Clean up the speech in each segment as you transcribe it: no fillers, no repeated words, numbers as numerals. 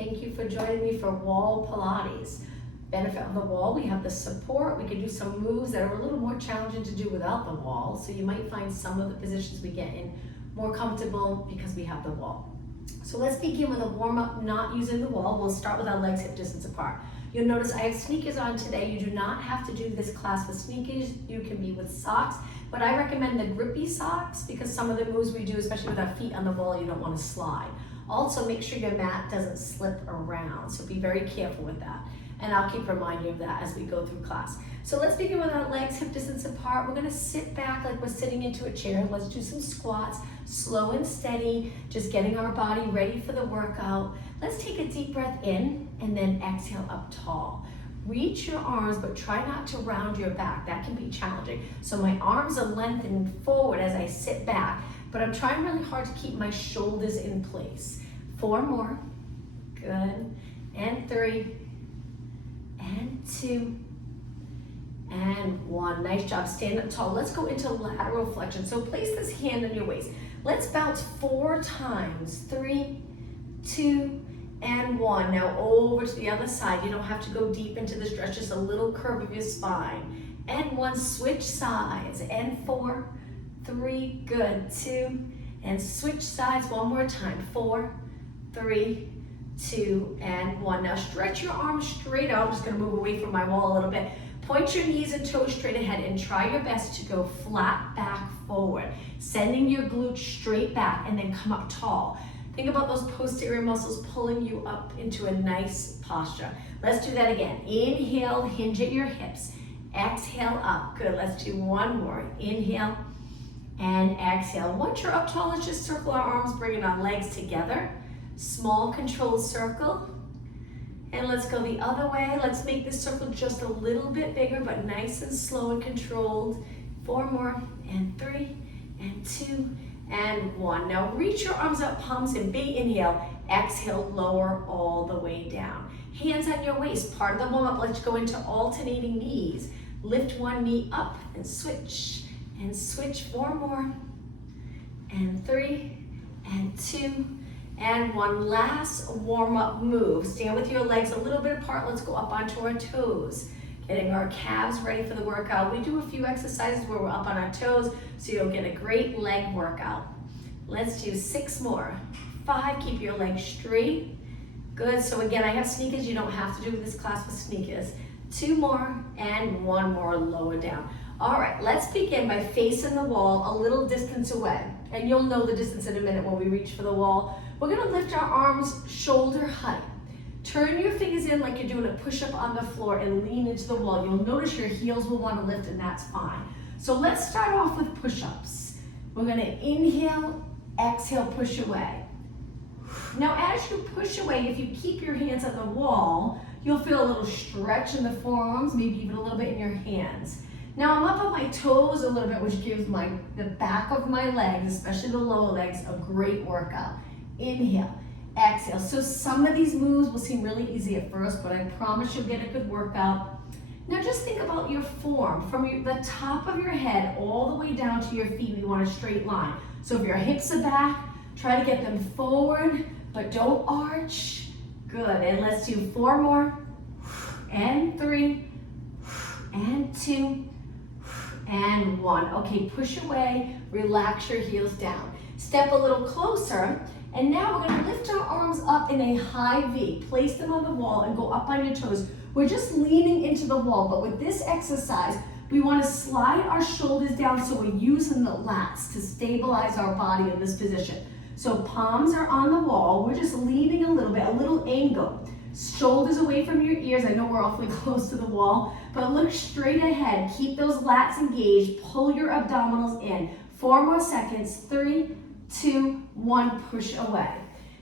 Thank you for joining me for wall Pilates. Benefit of the wall, we have the support. We can do some moves that are a little more challenging to do without the wall. So you might find some of the positions we get in more comfortable because we have the wall. So let's begin with a warm up not using the wall. We'll start with our legs hip distance apart. You'll notice I have sneakers on today. You do not have to do this class with sneakers. You can be with socks, but I recommend the grippy socks because some of the moves we do, especially with our feet on the wall, you don't want to slide. Also, make sure your mat doesn't slip around, so be very careful with that. And I'll keep reminding you of that as we go through class. So let's begin with our legs hip distance apart. We're gonna sit back like we're sitting into a chair. Let's do some squats, slow and steady, just getting our body ready for the workout. Let's take a deep breath in and then exhale up tall. Reach your arms, but try not to round your back. That can be challenging. So my arms are lengthening forward as I sit back, but I'm trying really hard to keep my shoulders in place. 4 more, good, and 3, and 2, and 1. Nice job, stand up tall. Let's go into lateral flexion. So place this hand on your waist. Let's bounce 4 times, 3, 2, and 1. Now over to the other side. You don't have to go deep into the stretch, just a little curve of your spine. And 1, switch sides, and 4, 3, good, 2, and switch sides one more time, 4, 3, 2, and 1. Now stretch your arms straight out. I'm just gonna move away from my wall a little bit. Point your knees and toes straight ahead and try your best to go flat back forward, sending your glutes straight back and then come up tall. Think about those posterior muscles pulling you up into a nice posture. Let's do that again. Inhale, hinge at your hips. Exhale up, good. Let's do 1 more. Inhale and exhale. Once you're up tall, let's just circle our arms, bringing our legs together. Small controlled circle. And let's go the other way. Let's make this circle just a little bit bigger, but nice and slow and controlled. 4 more, and 3, and 2, and 1. Now reach your arms up, palms in, big inhale. Exhale, lower all the way down. Hands on your waist, part of the warm up. Let's go into alternating knees. Lift one knee up and switch, and switch. 4 more, and 3, and 2, and 1. Last warm-up move. Stand with your legs a little bit apart. Let's go up onto our toes. Getting our calves ready for the workout. We do a few exercises where we're up on our toes so you'll get a great leg workout. Let's do 6 more. 5, keep your legs straight. Good, so again, I have sneakers. You don't have to do this class with sneakers. 2 more, and 1 more, lower down. All right, let's begin by facing the wall a little distance away. And you'll know the distance in a minute when we reach for the wall. We're gonna lift our arms shoulder height. Turn your fingers in like you're doing a push-up on the floor and lean into the wall. You'll notice your heels will wanna lift and that's fine. So let's start off with push-ups. We're gonna inhale, exhale, push away. Now as you push away, if you keep your hands on the wall, you'll feel a little stretch in the forearms, maybe even a little bit in your hands. Now I'm up on my toes a little bit, which gives the back of my legs, especially the lower legs, a great workout. Inhale, exhale. So some of these moves will seem really easy at first, but I promise you'll get a good workout. Now just think about your form. From the top of your head all the way down to your feet, we want a straight line. So if your hips are back, try to get them forward, but don't arch. Good, and let's do 4 more, and 3, and 2, and 1. Okay, push away, relax your heels down. Step a little closer, and now we're gonna lift our arms up in a high V. Place them on the wall and go up on your toes. We're just leaning into the wall, but with this exercise, we wanna slide our shoulders down so we're using the lats to stabilize our body in this position. So palms are on the wall. We're just leaning a little bit, a little angle. Shoulders away from your ears. I know we're awfully close to the wall, but look straight ahead. Keep those lats engaged. Pull your abdominals in. 4 more seconds. 3, 2, 1, push away.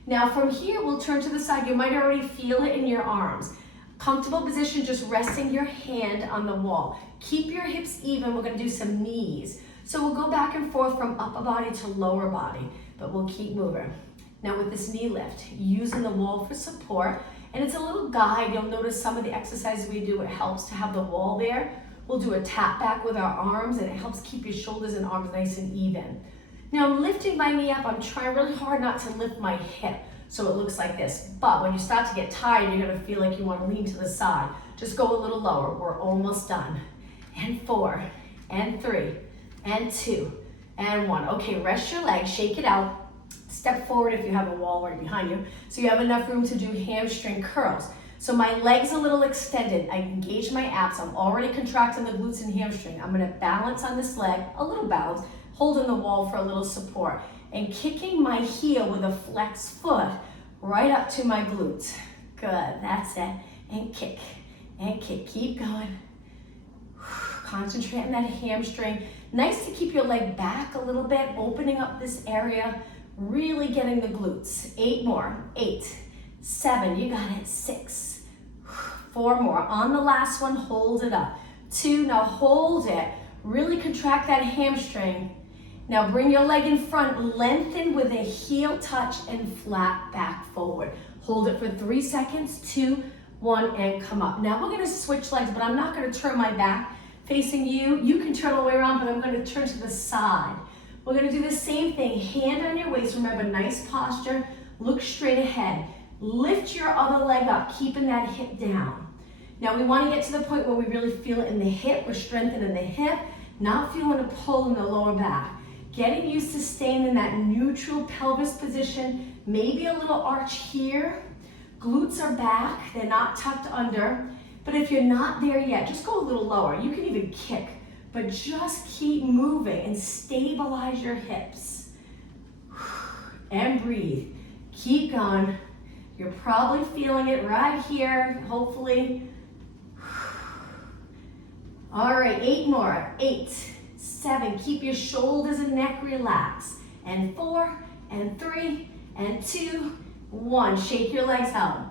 Now from here, we'll turn to the side. You might already feel it in your arms. Comfortable position, just resting your hand on the wall. Keep your hips even. We're gonna do some knees. So we'll go back and forth from upper body to lower body, but we'll keep moving. Now with this knee lift, using the wall for support, and it's a little guide. You'll notice some of the exercises we do, it helps to have the wall there. We'll do a tap back with our arms and it helps keep your shoulders and arms nice and even. Now I'm lifting my knee up. I'm trying really hard not to lift my hip. So it looks like this. But when you start to get tired, you're gonna feel like you wanna lean to the side. Just go a little lower. We're almost done. And 4, and 3, and 2, and 1. Okay, rest your legs, shake it out. Step forward if you have a wall right behind you. So you have enough room to do hamstring curls. So my legs a little extended. I engage my abs. I'm already contracting the glutes and hamstring. I'm gonna balance on this leg, a little balance, holding the wall for a little support, and kicking my heel with a flex foot right up to my glutes. Good, that's it. And kick, keep going. Concentrate on that hamstring. Nice to keep your leg back a little bit, opening up this area, really getting the glutes. 8 more, 8, 7, you got it, 6, 4 more. On the last one, hold it up. 2, now hold it. Really contract that hamstring. Now bring your leg in front, lengthen with a heel touch and flat back forward. Hold it for 3 seconds, 2, 1, and come up. Now we're gonna switch legs, but I'm not gonna turn my back facing you. You can turn all the way around, but I'm gonna turn to the side. We're gonna do the same thing, hand on your waist. Remember, nice posture, look straight ahead. Lift your other leg up, keeping that hip down. Now we wanna get to the point where we really feel it in the hip. We're strengthening the hip, not feeling a pull in the lower back. Getting used to staying in that neutral pelvis position, maybe a little arch here. Glutes are back, they're not tucked under. But if you're not there yet, just go a little lower. You can even kick, but just keep moving and stabilize your hips. And breathe. Keep going. You're probably feeling it right here, hopefully. All right, 8 more. 8, 7, keep your shoulders and neck relaxed. And 4, and 3, and 2, 1. Shake your legs out.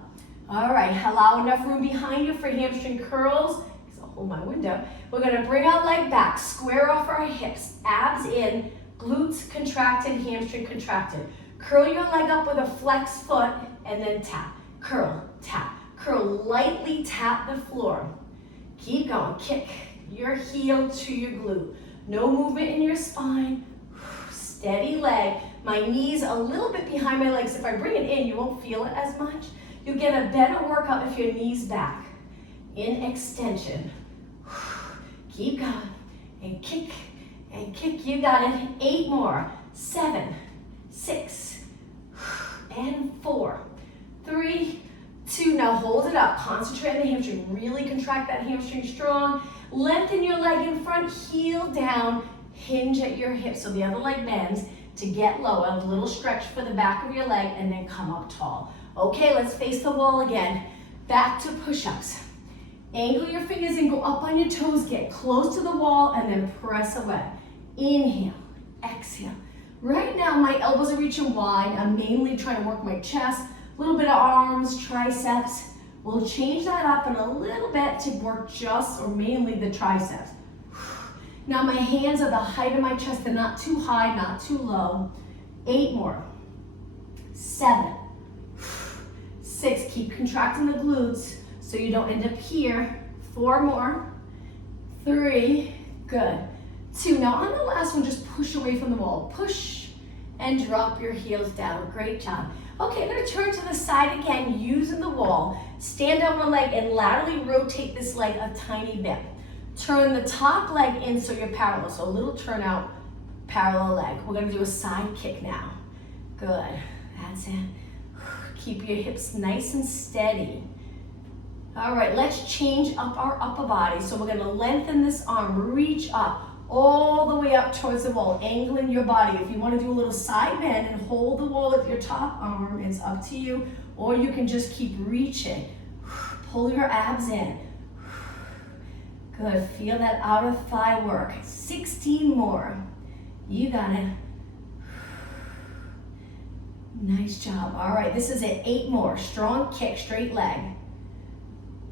All right, allow enough room behind you for hamstring curls. I'll hold my window. We're gonna bring our leg back, square off our hips, abs in, glutes contracted, hamstring contracted. Curl your leg up with a flex foot and then tap, curl, tap, curl, lightly tap the floor. Keep going, kick your heel to your glute. No movement in your spine, steady leg. My knees a little bit behind my legs. If I bring it in, you won't feel it as much. You'll get a better workout if your knees back. In extension. Keep going, and kick, you got it. 8 more, 7, 6, and 4, 3, 2, now hold it up. Concentrate on the hamstring, really contract that hamstring strong. Lengthen your leg in front, heel down, hinge at your hips so the other leg bends to get low. A little stretch for the back of your leg and then come up tall. Okay, let's face the wall again. Back to push-ups. Angle your fingers and go up on your toes, get close to the wall and then press away. Inhale, exhale. Right now my elbows are reaching wide. I'm mainly trying to work my chest, a little bit of arms, triceps. We'll change that up in a little bit to work just or mainly the triceps. Now my hands are the height of my chest. They're not too high, not too low. 8 more, 7, 6, keep contracting the glutes so you don't end up here. 4 more, 3, good. 2, now on the last one, just push away from the wall. Push and drop your heels down, great job. Okay, I'm gonna turn to the side again, using the wall. Stand on one leg and laterally rotate this leg a tiny bit. Turn the top leg in so you're parallel, so a little turn out, parallel leg. We're gonna do a side kick now. Good, that's it. Keep your hips nice and steady. All right, let's change up our upper body. So we're gonna lengthen this arm, reach up, all the way up towards the wall, angling your body. If you wanna do a little side bend and hold the wall with your top arm, it's up to you, or you can just keep reaching. Pull your abs in. Good, feel that outer thigh work. 16 more, you got it. Nice job. All right, this is it. 8 more. Strong kick, straight leg.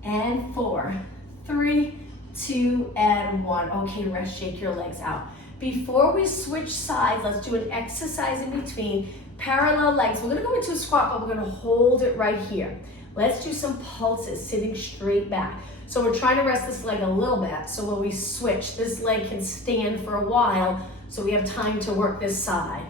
And 4, 3, 2, and 1. Okay, rest, shake your legs out. Before we switch sides, let's do an exercise in between. Parallel legs. We're gonna go into a squat, but we're gonna hold it right here. Let's do some pulses, sitting straight back. So we're trying to rest this leg a little bit, so when we switch, this leg can stand for a while, so we have time to work this side.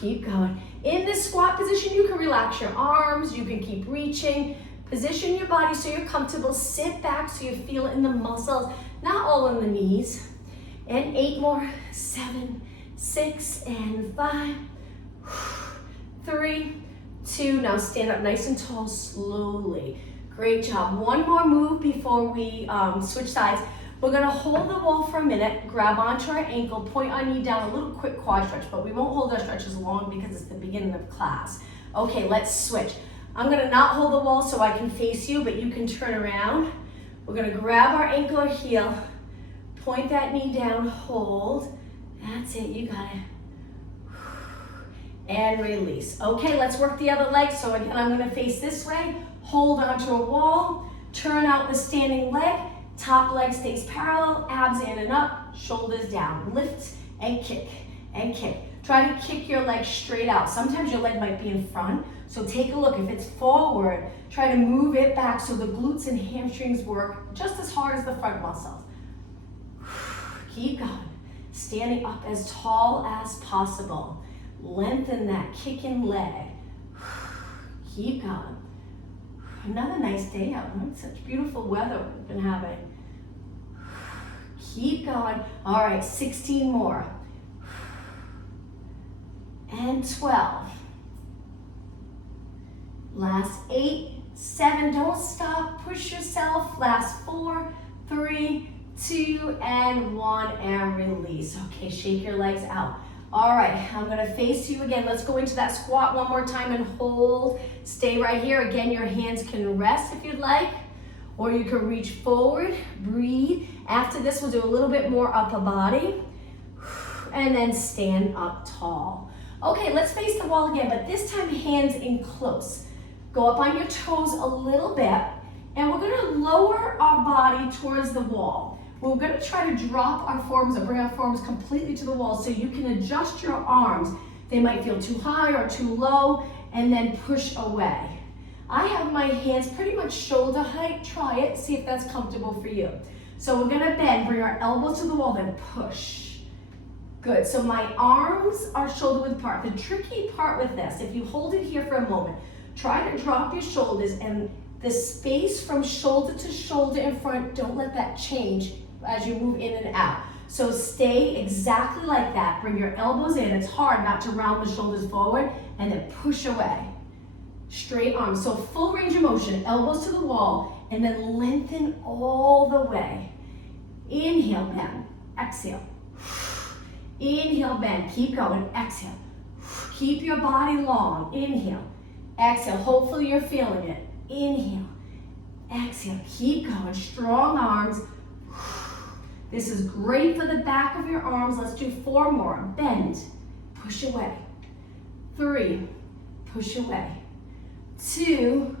Keep going. In this squat position, you can relax your arms, you can keep reaching. Position your body so you're comfortable. Sit back so you feel it in the muscles, not all in the knees. And 8 more, 7, 6, and 5, 3, 2. Now stand up nice and tall slowly. Great job. One more move before we switch sides. We're gonna hold the wall for a minute, grab onto our ankle, point our knee down, a little quick quad stretch, but we won't hold our stretches long because it's the beginning of class. Okay, let's switch. I'm gonna not hold the wall so I can face you, but you can turn around. We're gonna grab our ankle or heel, point that knee down, hold. That's it, you got it. And release. Okay, let's work the other leg. So again, I'm gonna face this way, hold onto a wall, turn out the standing leg, top leg stays parallel, abs in and up, shoulders down. Lift and kick and kick. Try to kick your leg straight out. Sometimes your leg might be in front, so take a look. If it's forward, try to move it back so the glutes and hamstrings work just as hard as the front muscles. Keep going. Standing up as tall as possible. Lengthen that kicking leg. Keep going. Another nice day out. Such beautiful weather we've been having. Keep going. All right, 16 more. And 12. Last 8, 7. Don't stop. Push yourself. Last 4, 3, 2, and 1. And release. Okay, shake your legs out. All right, I'm gonna face you again. Let's go into that squat one more time and hold. Stay right here. Again, your hands can rest if you'd like, or you can reach forward, breathe. After this, we'll do a little bit more upper body, and then stand up tall. Okay, let's face the wall again, but this time hands in close. Go up on your toes a little bit, and we're gonna lower our body towards the wall. We're gonna try to drop our forearms or bring our forearms completely to the wall so you can adjust your arms. They might feel too high or too low, and then push away. I have my hands pretty much shoulder height. Try it, see if that's comfortable for you. So we're gonna bend, bring our elbows to the wall, then push. Good, so my arms are shoulder width apart. The tricky part with this, if you hold it here for a moment, try to drop your shoulders and the space from shoulder to shoulder in front, don't let that change as you move in and out. So stay exactly like that. Bring your elbows in. It's hard not to round the shoulders forward and then push away. Straight arms. So full range of motion. Elbows to the wall and then lengthen all the way. Inhale, bend. Exhale. Inhale, bend. Keep going. Exhale. Keep your body long. Inhale. Exhale. Hopefully you're feeling it. Inhale. Exhale. Keep going. Strong arms. This is great for the back of your arms. Let's do 4 more. Bend, push away. 3, push away. 2,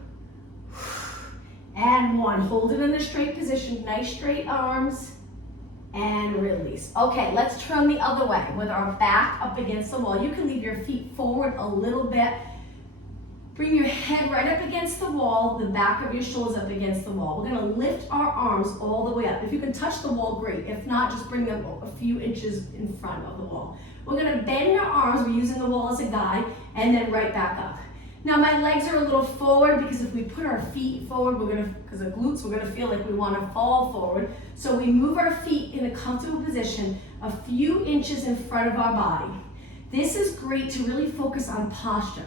and 1. Hold it in a straight position. Nice straight arms, and release. Okay, let's turn the other way with our back up against the wall. You can leave your feet forward a little bit. Bring your head right up against the wall, the back of your shoulders up against the wall. We're gonna lift our arms all the way up. If you can touch the wall, great. If not, just bring them a few inches in front of the wall. We're gonna bend our arms, we're using the wall as a guide, and then right back up. Now my legs are a little forward because if we put our feet forward, because of glutes, we're gonna feel like we wanna fall forward. So we move our feet in a comfortable position a few inches in front of our body. This is great to really focus on posture.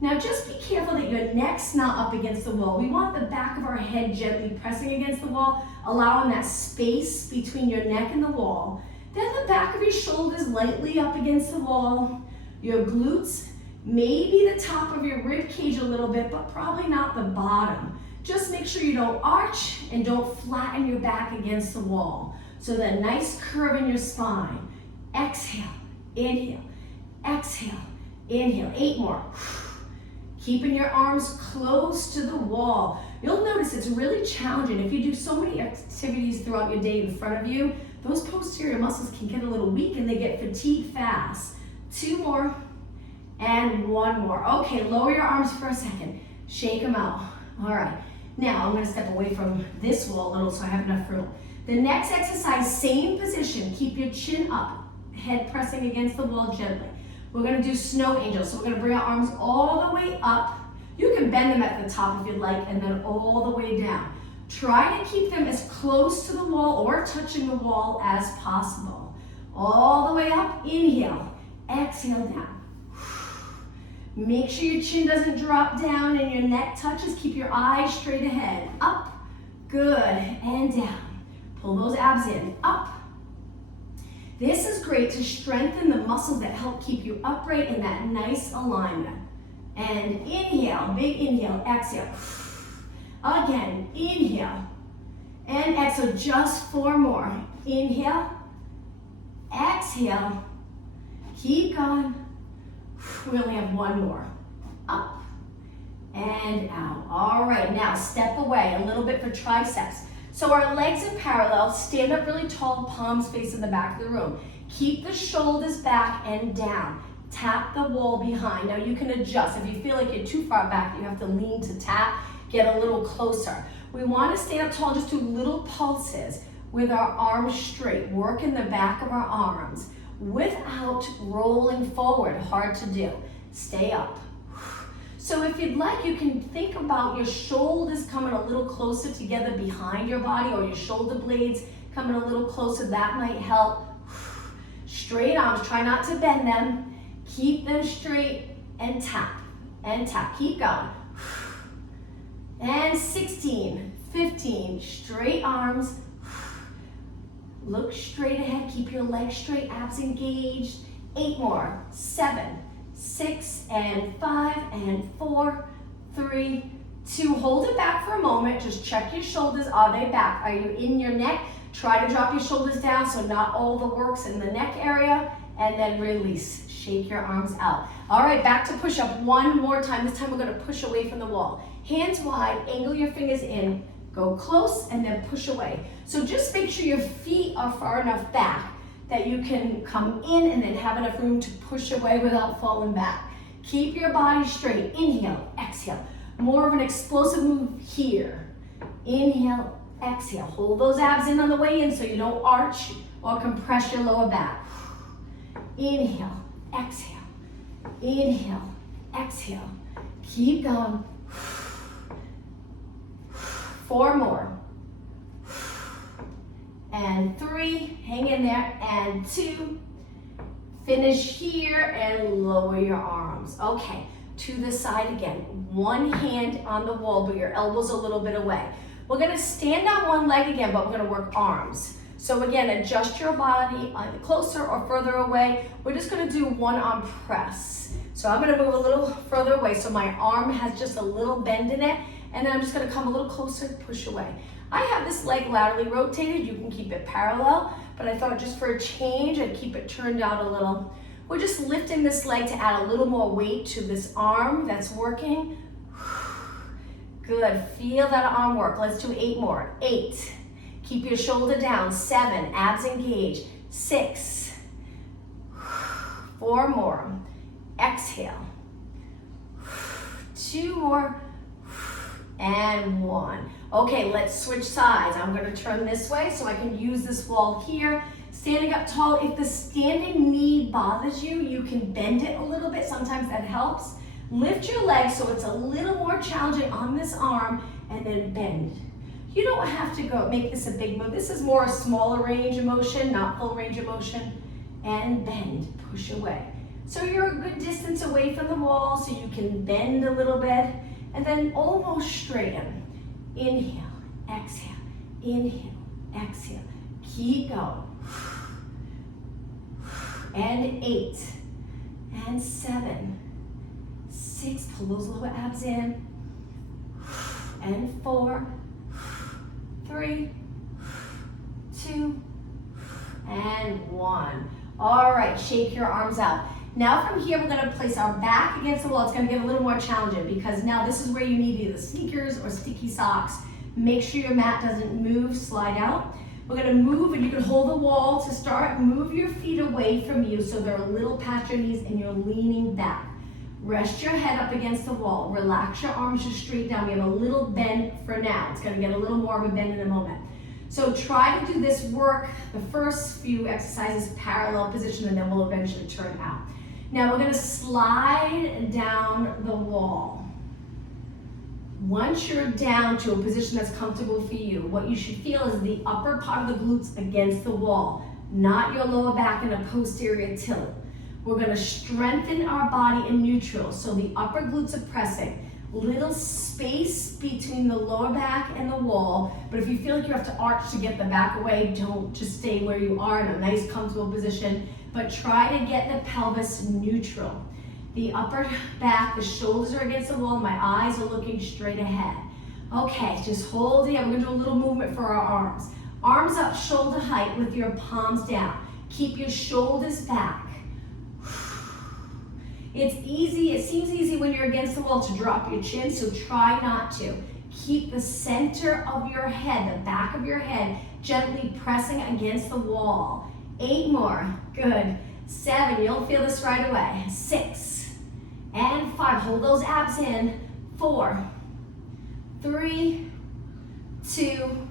Now just be careful that your neck's not up against the wall. We want the back of our head gently pressing against the wall, allowing that space between your neck and the wall. Then the back of your shoulders lightly up against the wall. Your glutes, maybe the top of your rib cage a little bit, but probably not the bottom. Just make sure you don't arch and don't flatten your back against the wall. So that nice curve in your spine. Exhale, inhale, exhale, inhale. 8 more. Keeping your arms close to the wall. You'll notice it's really challenging. If you do so many activities throughout your day in front of you, those posterior muscles can get a little weak and they get fatigued fast. 2 more and 1 more. Okay, lower your arms for a second. Shake them out. All right, now I'm gonna step away from this wall a little so I have enough room. The next exercise, same position. Keep your chin up, head pressing against the wall gently. We're gonna do snow angels. So we're gonna bring our arms all the way up. You can bend them at the top if you'd like, and then all the way down. Try to keep them as close to the wall or touching the wall as possible. All the way up, inhale, exhale down. Make sure your chin doesn't drop down and your neck touches. Keep your eyes straight ahead. Up, good, and down. Pull those abs in, up. This is great to strengthen the muscles that help keep you upright in that nice alignment. And inhale, big inhale, exhale. Again, inhale and exhale, just 4 more. Inhale, exhale, keep going. We only have 1 more. Up and out. All right, now step away a little bit for triceps. So our legs in parallel, stand up really tall, palms facing the back of the room. Keep the shoulders back and down. Tap the wall behind. Now you can adjust. If you feel like you're too far back, you have to lean to tap, get a little closer. We want to stand up tall, just do little pulses with our arms straight. Work in the back of our arms without rolling forward. Hard to do. Stay up. So if you'd like, you can think about your shoulders coming a little closer together behind your body, or your shoulder blades coming a little closer. That might help. Straight arms, try not to bend them. Keep them straight and tap, and tap. Keep going. And 16, 15, straight arms. Look straight ahead, keep your legs straight, abs engaged. 8 more, 7, 6, and 5, and 4, 3, 2. Hold it back for a moment. Just check your shoulders. Are they back? Are you in your neck? Try to drop your shoulders down so not all the work's in the neck area. And then release. Shake your arms out. All right, back to push-up 1 more time. This time we're gonna push away from the wall. Hands wide, angle your fingers in, go close, and then push away. So just make sure your feet are far enough back that you can come in and then have enough room to push away without falling back. Keep your body straight. Inhale, exhale. More of an explosive move here. Inhale, exhale. Hold those abs in on the way in so you don't arch or compress your lower back. Inhale, exhale. Inhale, exhale. Keep going. 4 more. And 3, hang in there, and 2. Finish here and lower your arms. Okay, to the side again. 1 hand on the wall, but your elbow's a little bit away. We're gonna stand on 1 leg again, but we're gonna work arms. So again, adjust your body either closer or further away. We're just gonna do 1 arm press. So I'm gonna move a little further away so my arm has just a little bend in it, and then I'm just gonna come a little closer, push away. I have this leg laterally rotated. You can keep it parallel, but I thought just for a change, I'd keep it turned out a little. We're just lifting this leg to add a little more weight to this arm that's working. Good, feel that arm work. Let's do 8 more. 8, keep your shoulder down. 7, abs engaged. 6, 4 more. Exhale. 2 more. And 1. Okay, let's switch sides. I'm gonna turn this way so I can use this wall here. Standing up tall, if the standing knee bothers you, you can bend it a little bit. Sometimes that helps. Lift your leg so it's a little more challenging on this arm, and then bend. You don't have to go make this a big move. This is more a smaller range of motion, not full range of motion. And bend, push away. So you're a good distance away from the wall so you can bend a little bit. And then almost straighten. Inhale, exhale, inhale, exhale. Keep going. And 8, and 7, 6, pull those lower abs in. And 4, 3, 2, and 1. All right, shake your arms out. Now from here, we're gonna place our back against the wall. It's gonna get a little more challenging because now this is where you need either sneakers or sticky socks. Make sure your mat doesn't move, slide out. We're gonna move, and you can hold the wall to start. Move your feet away from you so they're a little past your knees and you're leaning back. Rest your head up against the wall. Relax your arms just straight down. We have a little bend for now. It's gonna get a little more of a bend in a moment. So try to do this work, the first few exercises, parallel position, and then we'll eventually turn out. Now we're gonna slide down the wall. Once you're down to a position that's comfortable for you, what you should feel is the upper part of the glutes against the wall, not your lower back in a posterior tilt. We're gonna strengthen our body in neutral, so the upper glutes are pressing. Little space between the lower back and the wall, but if you feel like you have to arch to get the back away, don't, just stay where you are in a nice comfortable position, but try to get the pelvis neutral. The upper back, the shoulders are against the wall, my eyes are looking straight ahead. Okay, just hold here. We're gonna do a little movement for our arms. Arms up shoulder height with your palms down. Keep your shoulders back. It's easy, it seems easy when you're against the wall to drop your chin, so try not to. Keep the center of your head, the back of your head, gently pressing against the wall. 8 more, good. 7, you'll feel this right away. 6, and 5, hold those abs in. 4, 3, 2,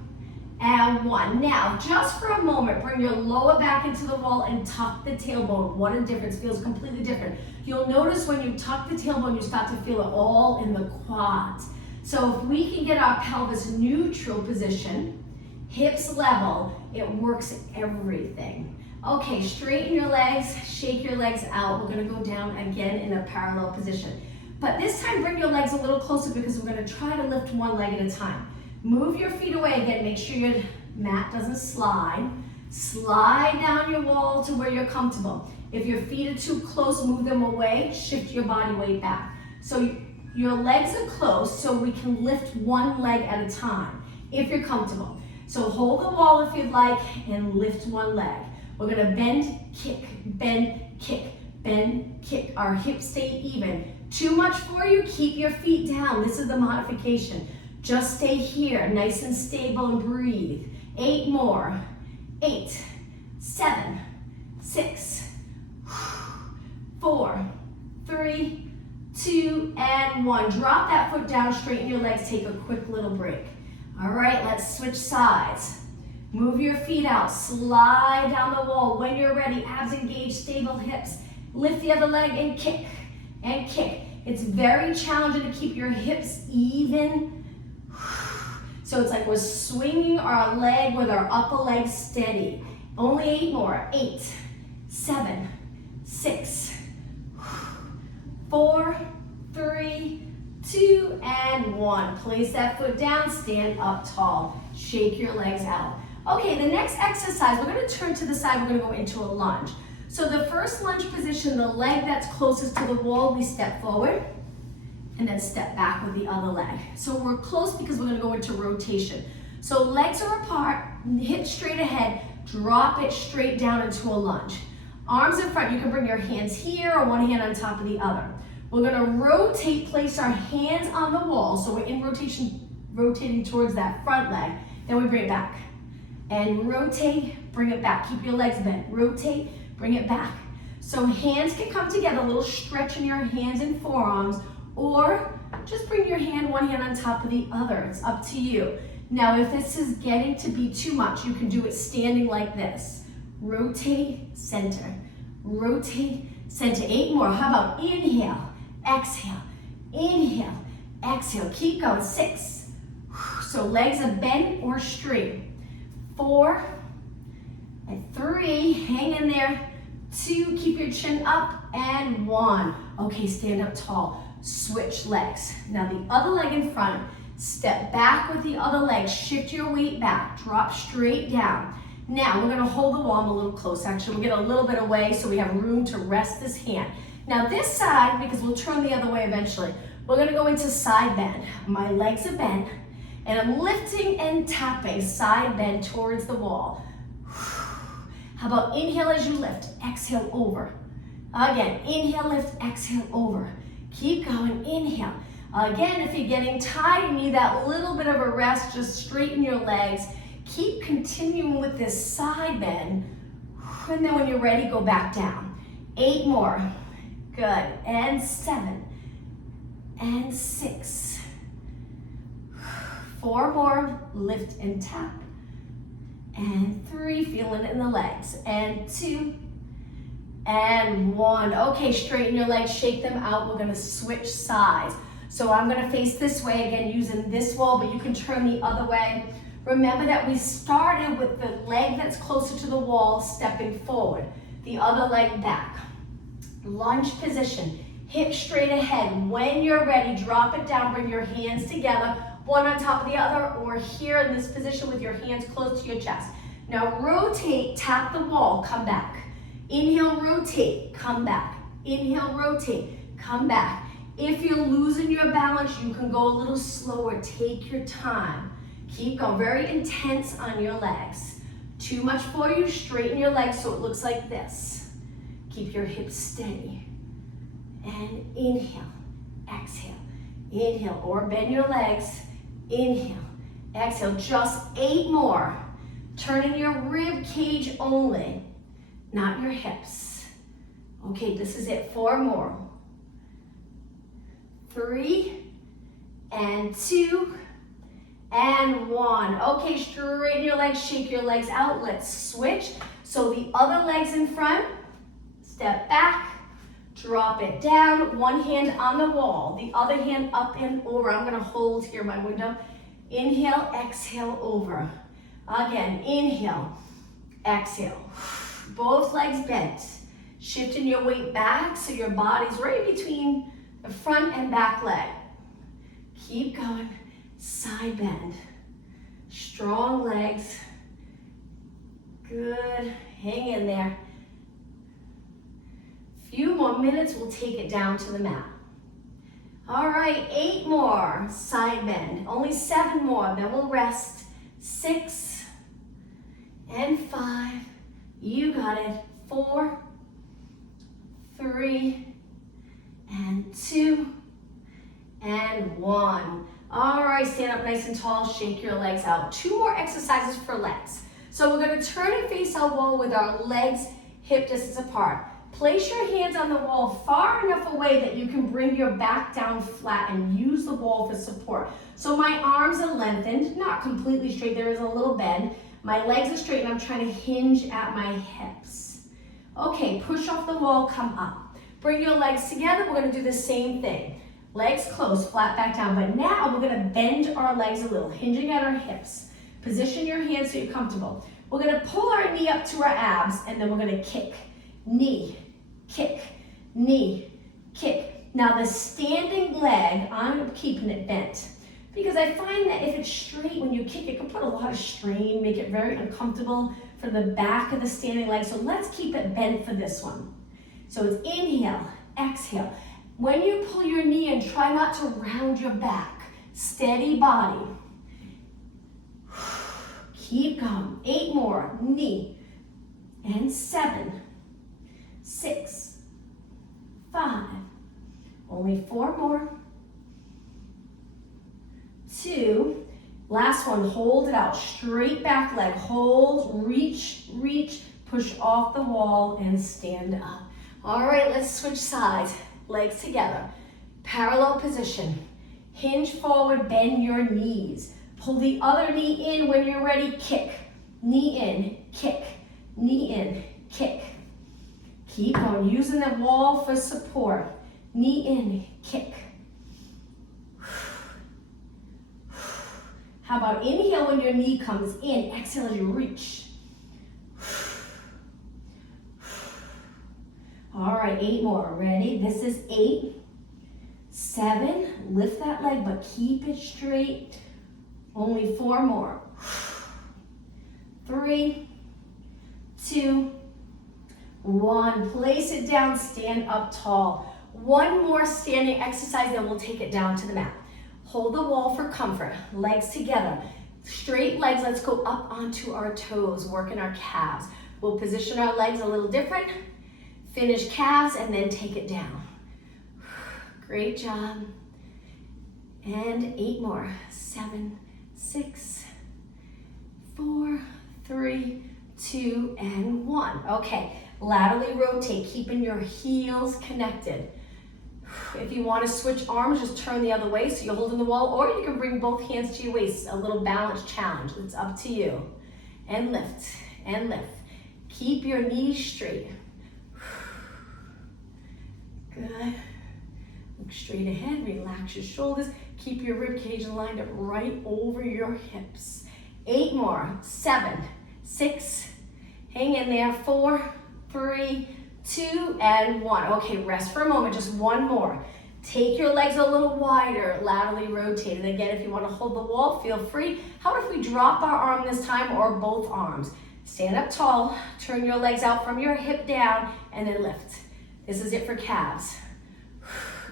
and 1. Now, just for a moment, bring your lower back into the wall and tuck the tailbone. What a difference, feels completely different. You'll notice when you tuck the tailbone, you start to feel it all in the quads. So if we can get our pelvis neutral position, hips level, it works everything. Okay, straighten your legs, shake your legs out. We're gonna go down again in a parallel position. But this time, bring your legs a little closer because we're gonna try to lift one leg at a time. Move your feet away again, make sure your mat doesn't slide. Slide down your wall to where you're comfortable. If your feet are too close, move them away, shift your body weight back. So your legs are close so we can lift one leg at a time, if you're comfortable. So hold the wall if you'd like and lift one leg. We're gonna bend, kick, bend, kick, bend, kick. Our hips stay even. Too much for you, keep your feet down. This is the modification. Just stay here, nice and stable, and breathe. 8 more. 8, 7, 6, 4, 3, 2, and 1. Drop that foot down, straighten your legs, take a quick little break. All right, let's switch sides. Move your feet out, slide down the wall. When you're ready, abs engaged, stable hips. Lift the other leg and kick, and kick. It's very challenging to keep your hips even. So it's like we're swinging our leg with our upper leg steady. Only 8 more. 8, 7, 6, 4, 3, 2, and 1. Place that foot down, stand up tall. Shake your legs out. Okay, the next exercise, we're gonna turn to the side, we're gonna go into a lunge. So the first lunge position, the leg that's closest to the wall, we step forward and then step back with the other leg. So we're close because we're gonna go into rotation. So legs are apart, hips straight ahead, drop it straight down into a lunge. Arms in front, you can bring your hands here or one hand on top of the other. We're gonna rotate, place our hands on the wall, so we're in rotation, rotating towards that front leg, then we bring it back. And rotate, bring it back. Keep your legs bent. Rotate, bring it back. So hands can come together, a little stretch in your hands and forearms, or just bring your hand, one hand on top of the other. It's up to you. Now, if this is getting to be too much, you can do it standing like this. Rotate, center. Rotate, center. 8 more. How about inhale, exhale, inhale, exhale. Keep going. 6. So legs are bent or straight. 4 and 3, hang in there. 2, keep your chin up, and 1. Okay, stand up tall. Switch legs. Now the other leg in front, step back with the other leg, shift your weight back, drop straight down. Now we're gonna hold the wall. I'm a little close, actually. We'll get a little bit away so we have room to rest this hand. Now this side, because we'll turn the other way eventually, we're gonna go into side bend. My legs are bent, and I'm lifting and tapping, side bend towards the wall. How about inhale as you lift, exhale over. Again, inhale, lift, exhale over. Keep going, inhale. Again, if you're getting tired, you need that little bit of a rest, just straighten your legs. Keep continuing with this side bend. And then when you're ready, go back down. 8 more. Good. And 7. And 6. 4 more. Lift and tap. And 3, feeling it in the legs. And 2. and 1. Okay, straighten your legs, shake them out. We're gonna switch sides. So I'm gonna face this way, again, using this wall, but you can turn the other way. Remember that we started with the leg that's closer to the wall, stepping forward. The other leg back. Lunge position, hips straight ahead. When you're ready, drop it down, bring your hands together, one on top of the other, or here in this position with your hands close to your chest. Now rotate, tap the wall, come back. Inhale, rotate, come back. Inhale, rotate, come back. If you're losing your balance, you can go a little slower. Take your time. Keep going, very intense on your legs. Too much for you, straighten your legs so it looks like this. Keep your hips steady. And inhale, exhale, inhale, or bend your legs. Inhale, exhale, just 8 more. Turning your rib cage only, not your hips. Okay, this is it, 4 more. 3, and 2, and 1. Okay, straighten your legs, shake your legs out. Let's switch. So the other leg's in front, step back, drop it down. One hand on the wall, the other hand up and over. I'm gonna hold here my window. Inhale, exhale, over. Again, inhale, exhale. Both legs bent. Shifting your weight back so your body's right between the front and back leg. Keep going, side bend. Strong legs. Good, hang in there. Few more minutes, we'll take it down to the mat. All right, 8 more, side bend. Only 7 more, then we'll rest. 6, and 5, you got it. 4, 3, and 2, and 1. All right, stand up nice and tall, shake your legs out. 2 more exercises for legs. So we're gonna turn and face our wall with our legs hip distance apart. Place your hands on the wall far enough away that you can bring your back down flat and use the wall for support. So my arms are lengthened, not completely straight, there is a little bend. My legs are straight and I'm trying to hinge at my hips. Okay, push off the wall, come up. Bring your legs together, we're gonna do the same thing. Legs close, flat back down, but now we're gonna bend our legs a little, hinging at our hips. Position your hands so you're comfortable. We're gonna pull our knee up to our abs and then we're gonna kick. Knee, kick, knee, kick. Now the standing leg, I'm keeping it bent because I find that if it's straight, when you kick, it can put a lot of strain, make it very uncomfortable for the back of the standing leg. So let's keep it bent for this one. So it's inhale, exhale. When you pull your knee in, try not to round your back. Steady body. Keep going. 8 more, knee, and 7, 6, 5, only 4 more, 2, last one, hold it out, straight back leg, hold, reach, reach, push off the wall and stand up. All right, let's switch sides, legs together, parallel position, hinge forward, bend your knees, pull the other knee in when you're ready, kick, knee in, kick, knee in, kick. Keep on using the wall for support. Knee in, kick. How about inhale when your knee comes in, exhale as you reach. All right, 8 more, ready? This is 8, 7, lift that leg, but keep it straight. Only 4 more. 3, 2, 1, place it down, stand up tall. 1 more standing exercise, then we'll take it down to the mat. Hold the wall for comfort, legs together. Straight legs, let's go up onto our toes, working our calves. We'll position our legs a little different, finish calves, and then take it down. Great job. And 8 more, 7, 6, 4, 3, 2, and 1. Okay. Laterally rotate, keeping your heels connected. If you want to switch arms, just turn the other way so you're holding the wall, or you can bring both hands to your waist, a little balance challenge. It's up to you. And lift, and lift. Keep your knees straight. Good. Look straight ahead, relax your shoulders. Keep your rib cage lined up right over your hips. 8 more, 7, 6, hang in there, 4, 3, 2, and 1. Okay, rest for a moment, just one more. Take your legs a little wider, laterally rotate. And again, if you want to hold the wall, feel free. How about if we drop our arm this time, or both arms? Stand up tall, turn your legs out from your hip down, and then lift. This is it for calves.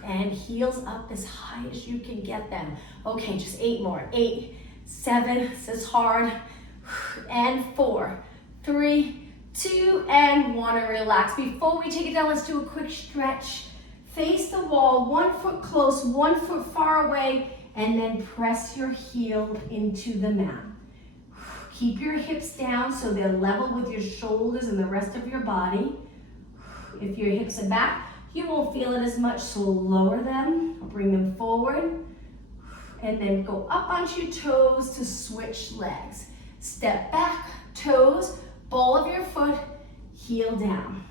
And heels up as high as you can get them. Okay, just 8 more. 8, 7, this is hard. And 4, 3, 2, and 1, and relax. Before we take it down, let's do a quick stretch. Face the wall, 1 foot close, 1 foot far away, and then press your heel into the mat. Keep your hips down so they're level with your shoulders and the rest of your body. If your hips are back, you won't feel it as much, so lower them, bring them forward, and then go up onto your toes to switch legs. Step back, toes, ball of your foot, heel down.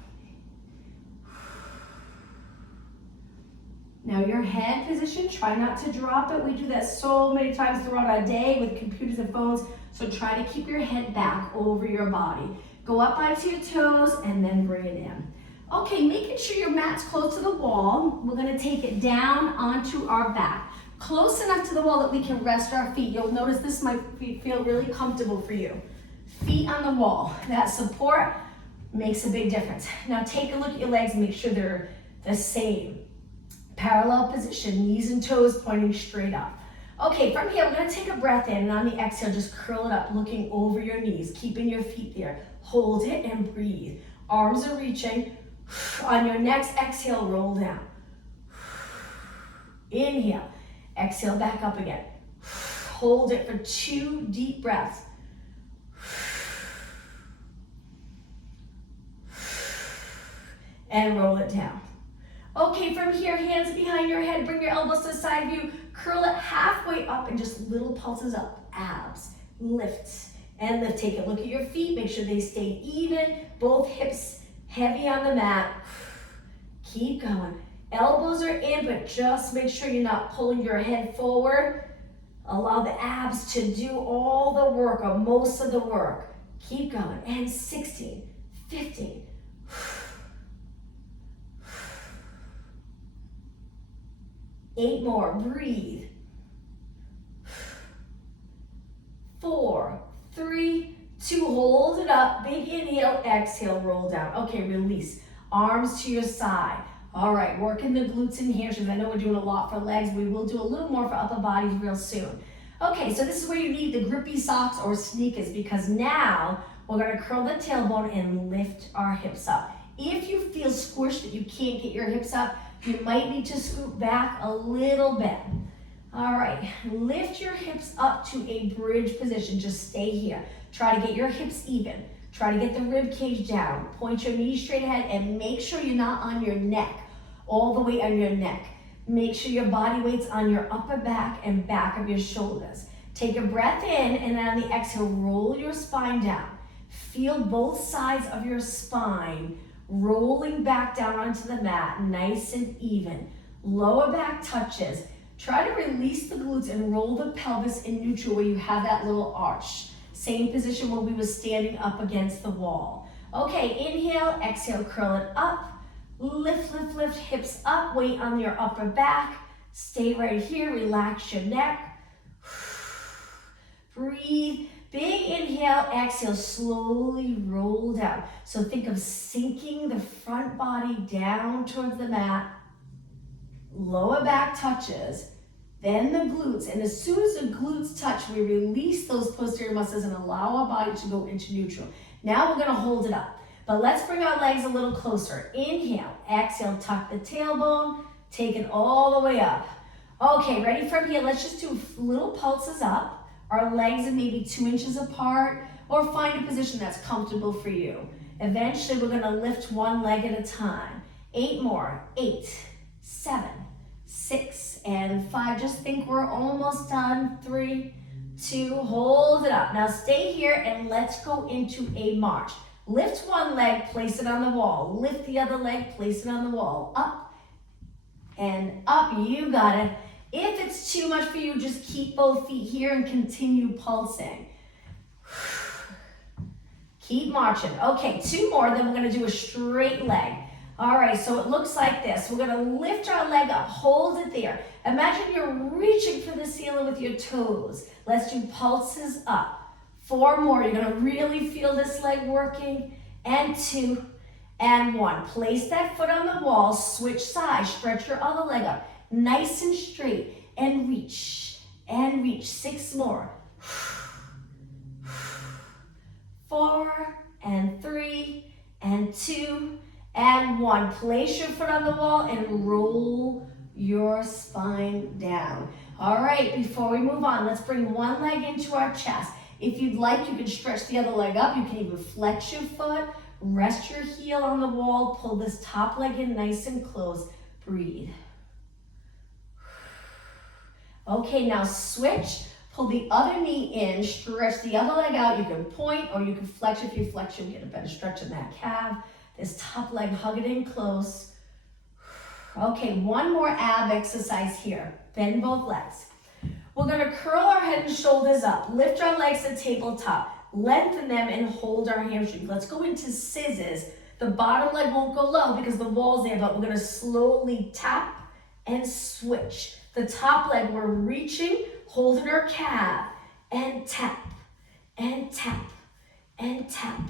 Now your head position, try not to drop it. We do that so many times throughout our day with computers and phones, so try to keep your head back over your body. Go up onto your toes and then bring it in. Okay, making sure your mat's close to the wall. We're gonna take it down onto our back. Close enough to the wall that we can rest our feet. You'll notice this might feel really comfortable for you. Feet on the wall. That support makes a big difference. Now take a look at your legs and make sure they're the same. Parallel position, knees and toes pointing straight up. Okay, from here, we're gonna take a breath in, and on the exhale, just curl it up, looking over your knees, keeping your feet there. Hold it and breathe. Arms are reaching. On your next exhale, roll down. Inhale, exhale back up again. Hold it for 2 deep breaths. And roll it down. Okay, from here, hands behind your head, bring your elbows to the side view, curl it halfway up and just little pulses up. Abs, lift, and lift. Take a look at your feet, make sure they stay even, both hips heavy on the mat. Keep going. Elbows are in, but just make sure you're not pulling your head forward. Allow the abs to do all the work, or most of the work. Keep going. And 16, 15. 8 more, breathe. 4, 3, 2, hold it up. Big inhale, exhale, roll down. Okay, release. Arms to your side. All right, working the glutes and hamstrings. I know we're doing a lot for legs. We will do a little more for upper bodies real soon. Okay, so this is where you need the grippy socks or sneakers, because now we're gonna curl the tailbone and lift our hips up. If you feel squished that you can't get your hips up, you might need to scoot back a little bit. All right, lift your hips up to a bridge position. Just stay here. Try to get your hips even. Try to get the rib cage down. Point your knees straight ahead and make sure you're not on your neck, all the way on your neck. Make sure your body weight's on your upper back and back of your shoulders. Take a breath in, and then on the exhale, roll your spine down. Feel both sides of your spine rolling back down onto the mat, nice and even. Lower back touches. Try to release the glutes and roll the pelvis in neutral where you have that little arch. Same position where we were standing up against the wall. Okay, inhale, exhale, curl it up. Lift, lift, lift, hips up, weight on your upper back. Stay right here, relax your neck. Breathe. Big inhale, exhale, slowly roll down. So think of sinking the front body down towards the mat. Lower back touches, then the glutes. And as soon as the glutes touch, we release those posterior muscles and allow our body to go into neutral. Now we're gonna hold it up. But let's bring our legs a little closer. Inhale, exhale, tuck the tailbone, take it all the way up. Okay, ready from here? Let's just do little pulses up. Our legs are maybe 2 inches apart, or find a position that's comfortable for you. Eventually, we're gonna lift one leg at a time. 8 more, 8, 7, 6, and 5. Just think we're almost done. 3, 2, hold it up. Now stay here and let's go into a march. Lift one leg, place it on the wall. Lift the other leg, place it on the wall. Up and up. You got it. If it's too much for you, just keep both feet here and continue pulsing. Keep marching. Okay, 2 more, then we're gonna do a straight leg. All right, so it looks like this. We're gonna lift our leg up, hold it there. Imagine you're reaching for the ceiling with your toes. Let's do pulses up. 4 more, you're gonna really feel this leg working. And 2, and 1. Place that foot on the wall, switch sides, stretch your other leg up. Nice and straight, and reach, and reach. 6 more. 4, and 3, and 2, and 1. Place your foot on the wall and roll your spine down. All right, before we move on, let's bring one leg into our chest. If you'd like, you can stretch the other leg up. You can even flex your foot, rest your heel on the wall, pull this top leg in nice and close. Breathe. Okay, now switch. Pull the other knee in, stretch the other leg out. You can point or you can flex. If you flex, you'll get a better stretch in that calf. This top leg, hug it in close. Okay, one more ab exercise here. Bend both legs. We're gonna curl our head and shoulders up. Lift our legs to tabletop. Lengthen them and hold our hamstrings. Let's go into scissors. The bottom leg won't go low because the wall's there, but we're gonna slowly tap and switch. The top leg, we're reaching, holding our calf, and tap, and tap, and tap,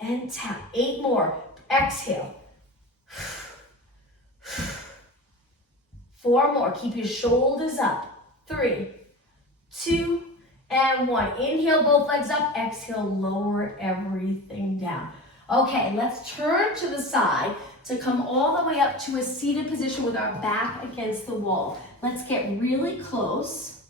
and tap. 8 more. Exhale. 4 more. Keep your shoulders up. 3, 2, and 1. Inhale, both legs up. Exhale, lower everything down. Okay, let's turn to the side to come all the way up to a seated position with our back against the wall. Let's get really close.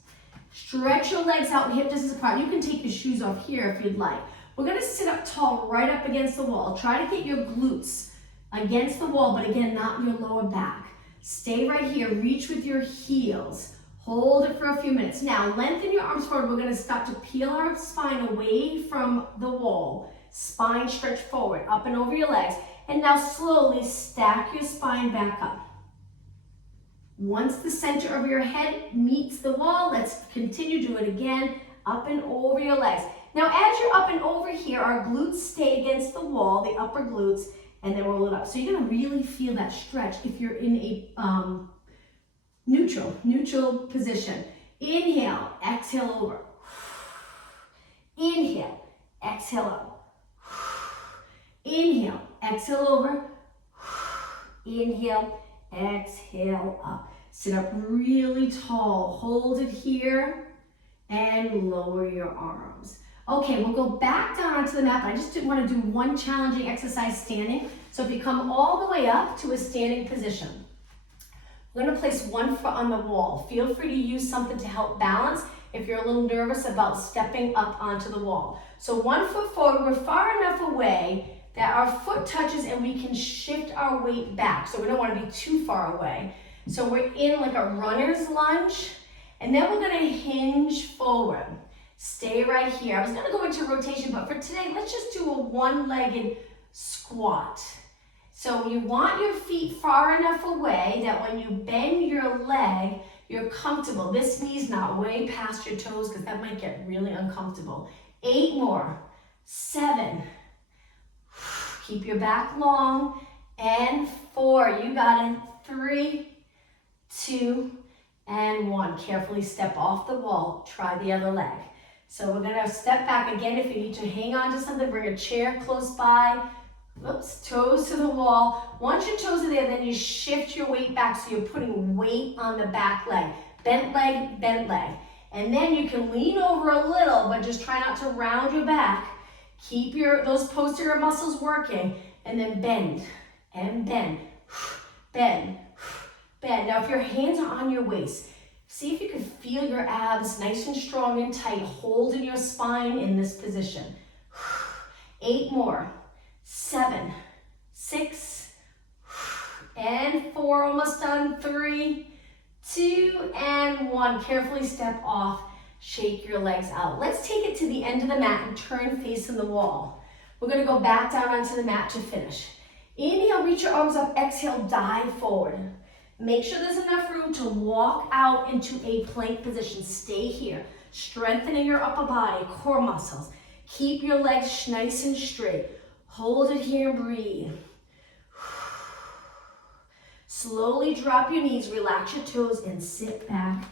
Stretch your legs out, hip distance apart. You can take your shoes off here if you'd like. We're gonna sit up tall, right up against the wall. Try to get your glutes against the wall, but again, not your lower back. Stay right here, reach with your heels. Hold it for a few minutes. Now, lengthen your arms forward. We're gonna start to peel our spine away from the wall. Spine stretch forward, up and over your legs. And now slowly stack your spine back up. Once the center of your head meets the wall, let's continue, do it again, up and over your legs. Now, as you're up and over here, our glutes stay against the wall, the upper glutes, and then roll it up. So you're gonna really feel that stretch if you're in a neutral position. Inhale, exhale over. Inhale, exhale up. Inhale, exhale over. Inhale, exhale up. Sit up really tall. Hold it here and lower your arms. Okay, we'll go back down onto the mat, but I just didn't want to do one challenging exercise standing. So if you come all the way up to a standing position, we're going to place one foot on the wall. Feel free to use something to help balance if you're a little nervous about stepping up onto the wall. So 1 foot forward, we're far enough away that our foot touches and we can shift our weight back. So we don't want to be too far away. So we're in like a runner's lunge, and then we're going to hinge forward. Stay right here. I was going to go into rotation, but for today, let's just do a one-legged squat. So you want your feet far enough away that when you bend your leg, you're comfortable. This knee's not way past your toes because that might get really uncomfortable. 8 more. 7. Keep your back long. And 4. You got it. 3, 2, and 1. Carefully step off the wall. Try the other leg. So we're gonna step back again. If you need to hang on to something, bring a chair close by. Oops, toes to the wall. Once your toes are there, then you shift your weight back so you're putting weight on the back leg. Bent leg, bent leg. And then you can lean over a little, but just try not to round your back. Keep those posterior muscles working, and then bend, and bend, bend, bend. Now if your hands are on your waist, see if you can feel your abs nice and strong and tight, holding your spine in this position. 8 more. 7, 6, and 4, almost done. 3, 2, and 1. Carefully step off, shake your legs out. Let's take it to the end of the mat and turn facing the wall. We're gonna go back down onto the mat to finish. Inhale, reach your arms up. Exhale, dive forward. Make sure there's enough room to walk out into a plank position. Stay here, strengthening your upper body, core muscles. Keep your legs nice and straight. Hold it here and breathe. Slowly drop your knees, relax your toes, and sit back.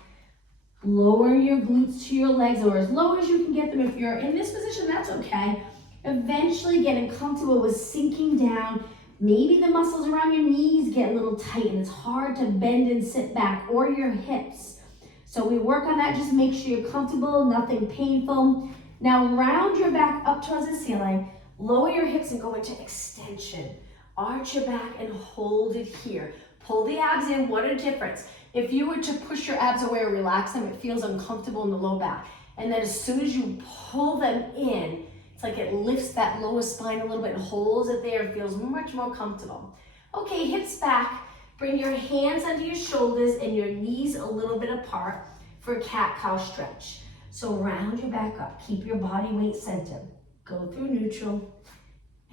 Lower your glutes to your legs, or as low as you can get them. If you're in this position, that's okay. Eventually getting comfortable with sinking down. Maybe the muscles around your knees get a little tight and it's hard to bend and sit back, or your hips. So we work on that, just make sure you're comfortable, nothing painful. Now round your back up towards the ceiling, lower your hips and go into extension. Arch your back and hold it here. Pull the abs in. What a difference. If you were to push your abs away or relax them, it feels uncomfortable in the low back. And then as soon as you pull them in, it's like it lifts that lower spine a little bit and holds it there. It feels much more comfortable. Okay, hips back. Bring your hands under your shoulders and your knees a little bit apart for a cat-cow stretch. So round your back up. Keep your body weight centered. Go through neutral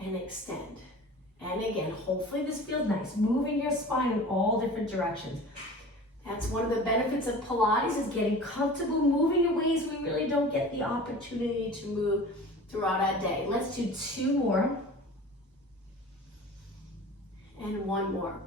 and extend. And again, hopefully this feels nice. Moving your spine in all different directions. That's one of the benefits of Pilates, is getting comfortable moving in ways we really don't get the opportunity to move throughout our day. Let's do 2 more. And 1 more.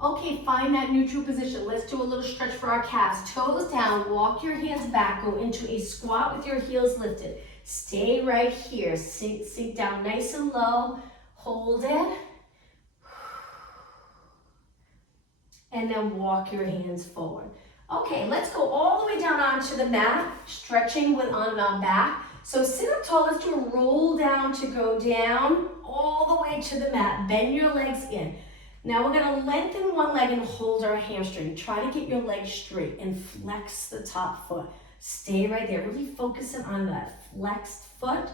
Okay, find that neutral position. Let's do a little stretch for our calves. Toes down, walk your hands back, go into a squat with your heels lifted. Stay right here, sink down nice and low, hold it. And then walk your hands forward. Okay, let's go all the way down onto the mat, stretching on our back. So sit up tall, let's do a roll down to go down all the way to the mat. Bend your legs in. Now we're gonna lengthen one leg and hold our hamstring. Try to get your legs straight and flex the top foot. Stay right there, really focusing on that flexed foot,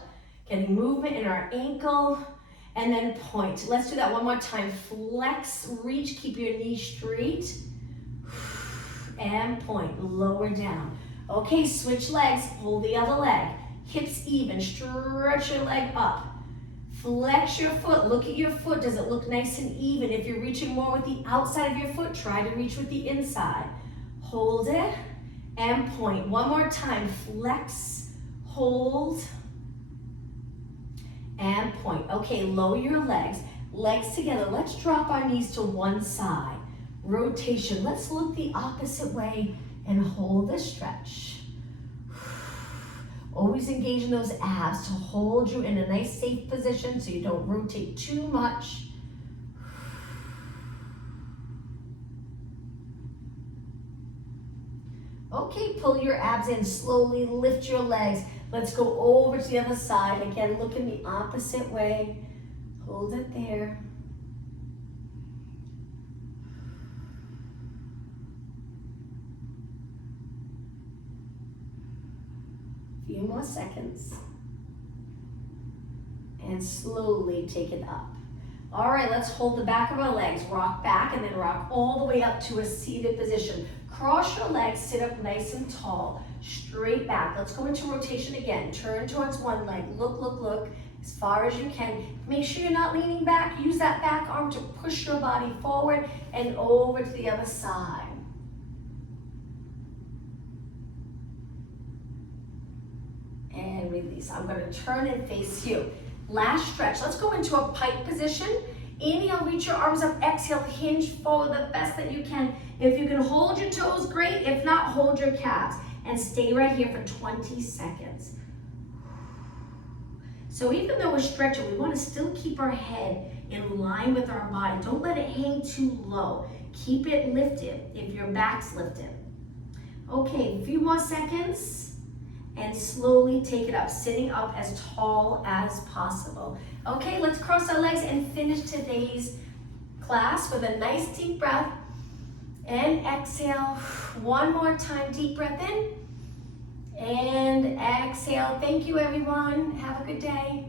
getting movement in our ankle, and then point. Let's do that one more time. Flex, reach, keep your knees straight, and point, lower down. Okay, switch legs, pull the other leg. Hips even, stretch your leg up. Flex your foot, look at your foot. Does it look nice and even? If you're reaching more with the outside of your foot, try to reach with the inside. Hold it and point. One more time, flex, hold, and point. Okay, lower your legs, legs together. Let's drop our knees to one side. Rotation, let's look the opposite way and hold the stretch. Always engage in those abs to hold you in a nice safe position so you don't rotate too much. Okay, pull your abs in, slowly lift your legs. Let's go over to the other side. Again, look in the opposite way. Hold it there. Few more seconds. And slowly take it up. All right, let's hold the back of our legs. Rock back and then rock all the way up to a seated position. Cross your legs, sit up nice and tall. Straight back. Let's go into rotation again. Turn towards one leg. Look, look, look as far as you can. Make sure you're not leaning back. Use that back arm to push your body forward and over to the other side. And release. I'm going to turn and face you. Last stretch. Let's go into a pike position. Inhale, reach your arms up. Exhale, hinge forward the best that you can. If you can hold your toes, great. If not, hold your calves. And stay right here for 20 seconds. So even though we're stretching, we want to still keep our head in line with our body. Don't let it hang too low. Keep it lifted if your back's lifted. Okay, a few more seconds. And slowly take it up, sitting up as tall as possible. Okay, let's cross our legs and finish today's class with a nice deep breath. And exhale. One more time, deep breath in. And exhale. Thank you, everyone. Have a good day.